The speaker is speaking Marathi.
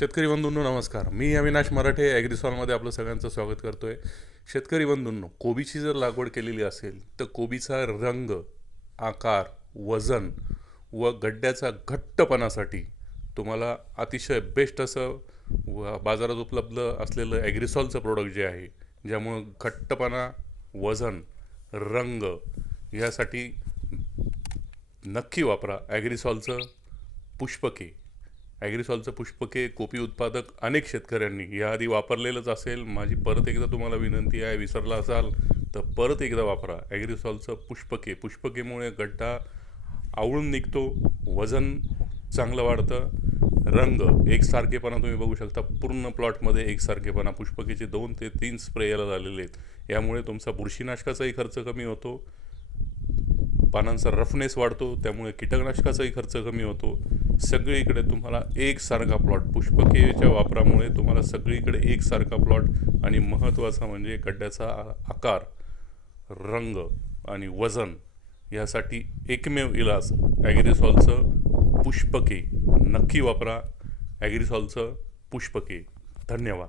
शेतकरी बंधूंनो नमस्कार. मी अविनाश मराठे ॲग्रिसॉलमध्ये आपलं सगळ्यांचं स्वागत करतो आहे शेतकरी बंधूंनो कोबीची जर लागवड केलेली असेल तर कोबीचा रंग आकार वजन व गड्ड्याचा घट्टपणासाठी तुम्हाला अतिशय बेस्ट असं व बाजारात उपलब्ध असलेलं ॲग्रिसॉलचं प्रोडक्ट जे आहे ज्यामुळं घट्टपणा वजन रंग यासाठी नक्की वापरा. ॲग्रिसॉलचं पुष्पके ॲग्रिसॉलचं पुष्पके कोपी उत्पादक अनेक शेतकऱ्यांनी. याआधी वापरलेलंच असेल. माझी परत एकदा तुम्हाला विनंती आहे विसरला असाल तर परत एकदा वापरा. ॲग्रिसॉलचं पुष्पके. पुष्पकेमुळे गड्डा आवळून निघतो वजन चांगलं वाढतं रंग एकसारखेपणा तुम्ही बघू शकता. पूर्ण प्लॉटमध्ये एकसारखेपणा. पुष्पकेचे दोन ते तीन स्प्रे याला झालेले आहेत. यामुळे तुमचा बुरशीनाशकाचाही खर्च कमी होतो. पानांचा रफनेस वाढतो. त्यामुळे कीटकनाशकाचाही खर्च कमी होतो. सगळीकडे तुम्हाला एकसारखा प्लॉट पुष्पकेच्या वापरामुळे तुम्हाला सगळीकडे एकसारखा प्लॉट आणि महत्त्वाचा म्हणजे खड्ड्याचा आ- आकार रंग आणि वजन यासाठी एकमेव इलाज ॲग्रिसॉलचं पुष्पके नक्की वापरा. ॲग्रिसॉलचं पुष्पके धन्यवाद.